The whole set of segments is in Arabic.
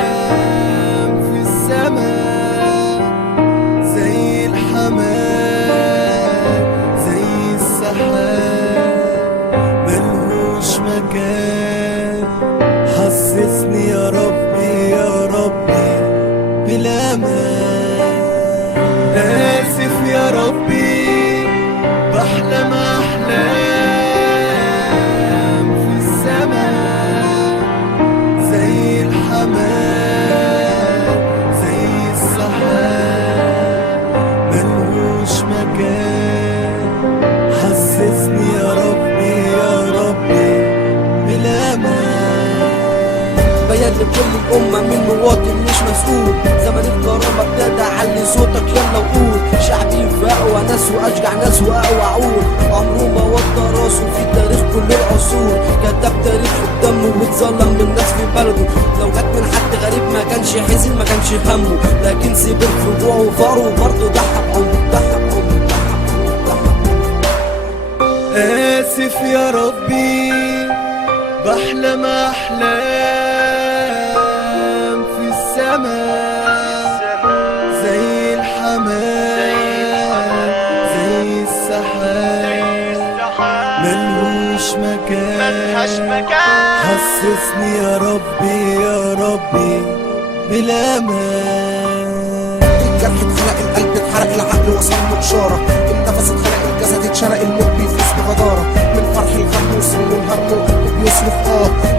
أحلام في السماء زي الحمام زي السحاب ملهوش مكان. حسسني يا ربي يا ربي بالأمان. آسف يا ربي بحلم أحلام في السماء زي الحمام زي السحاب ملهوش مكان. حسسني يا ربي يا ربي بالأمان. بيان لكل الأمة من مواطن مش مسؤول. زمن الكرامة ابتدى، علي صوتك يلا وقول. شعبي في أقوى ناس وأشجع ناس وأقوى عقول. عمره ما وطى راسه في تاريخ كل العصور. كتب تاريخ بدمه واتظلم من الناس في بلده. لو جت من حد غريب ما كانش حزن ما كانش همه، لكن سيبر في جوعه وفقره وبرضه ضحى بعمره ضحى بعمره ضحى بعمره. آسف يا ربي بحلم أحلام في السماء زي الحمام زي السحاب ملهوش مكان. حسسني يا ربي يا ربي بالأمان. الجرح اتخلق، القلب اتحرق، العقل وصل له إشارة. النفس اتخلق، الجسد اتشرق، الموت بيفوز بغدارة. من فرح الغم وسن الهم وقلبه بيصرخ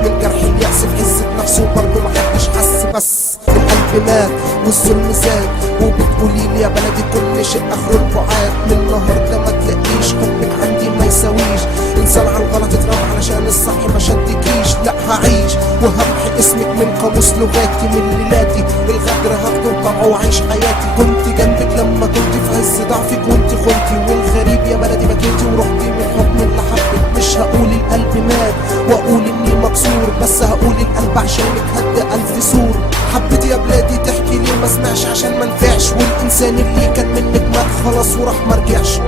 من جرح اليأس في عزة نفسه برضه محدش حس. بس القلب مات والظلم زاد، وبتقولي لي يا بلدي كل شيء اخره البعاد. من النهارده ما تلاقيش حبك عندي ما يساويش. انسان على الغلط اترمى علشان الصح ما شدكيش. لا هعيش وهمحي اسمك من قاموس لغاتي من ليلاتي. الغدر هاخده وطبعه وعيش حياتي. كنت جنبك لما كنت في عز ضعفي، كنت خنتي والغريب يا بلدي بكيتي ورحتي من حكم اللي حبك. مش هقول القلب مات واقول اني مكسور، بس هقول القلب عشانك هد الف سور. حبيت يا بلادي تحكي لي ما سمعش عشان ما نفعش، والانسان اللي كان منك مات خلاص وراح مرجعش.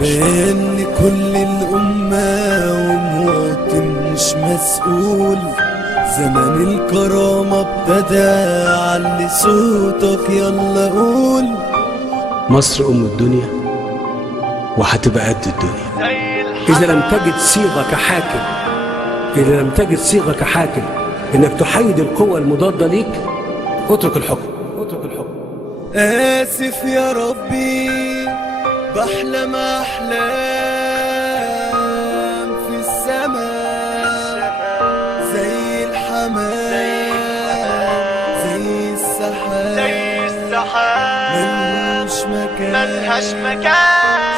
بان كل الامه ومواطن مش مسؤول. زمن الكرامه ابتدى، علي صوتك يلا قول. مصر الدنيا وهتبقى قد الدنيا. إذا لم تجد صيغة كحاكم، إذا لم تجد صيغة كحاكم إنك تحيد القوى المضادة ليك، اترك الحكم. اترك الحكم. آسف يا ربي بحلم أحلام في السماء زي الحمام زي السحاب ملهوش مكان.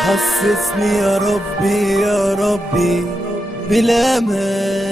حسسني يا ربي يا ربي بالأمان.